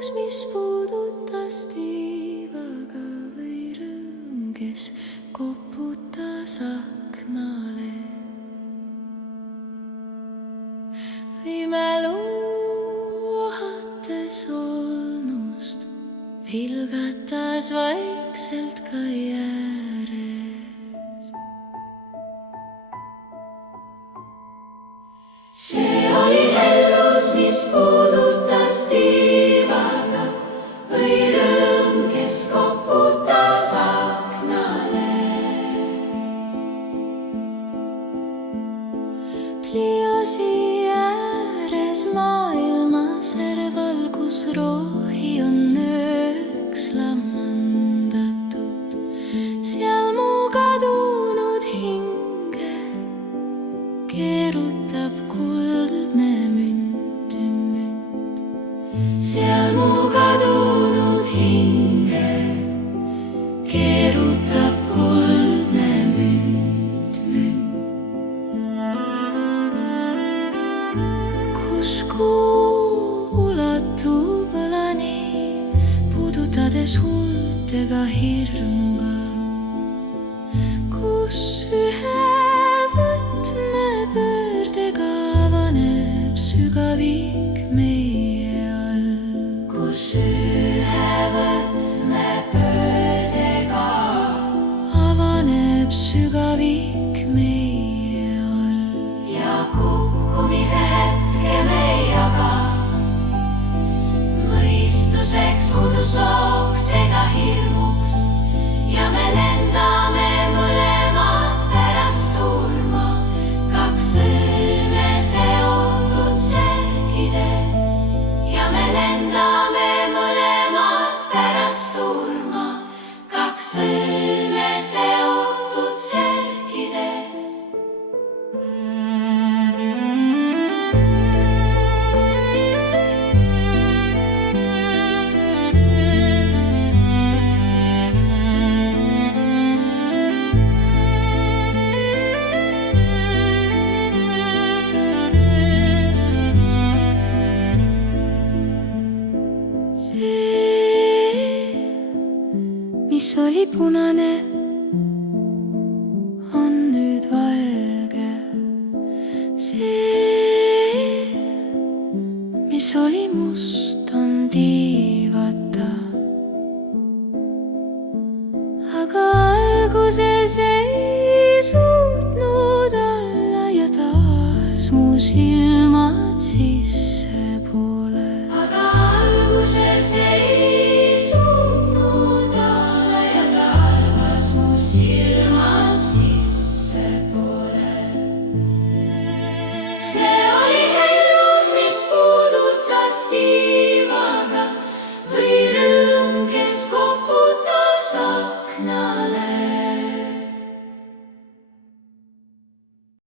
hellus, mis puudutas tiivaga või rõõm, kes koputas aknale. või mälu ohates olnust vilgatas vaikselt kai ääres. See oli hellus, mis puudutas tiivaga või rõõm, kes koputas aknale. Pliiasi ääres maailma särevalgusrohi on ööks lammandatud. Seal mu kadunud hinge keerutab kuldne münt. Seal mu kadunud hinge keerutab kuldne münt. Kus kuulatub õlani, puudutades huultega hirmuga, kus ühe võtmepöördega avaneb sügavik meie all. Kus ühe võtmepöördega avaneb sügavik meie all. Ja kukkumise hetke me ei jaga, mõistuseks udusooks ega hirmuks, ja me lendame mõlemad pärast surma, kaks sõlme seotud särgides. Ja me lendame mõlemad pärast surma, kaks sõlme seotud särgides. See, mis oli punane, on nüüd valge. See, mis oli must, on tiivata. Aga alguses ei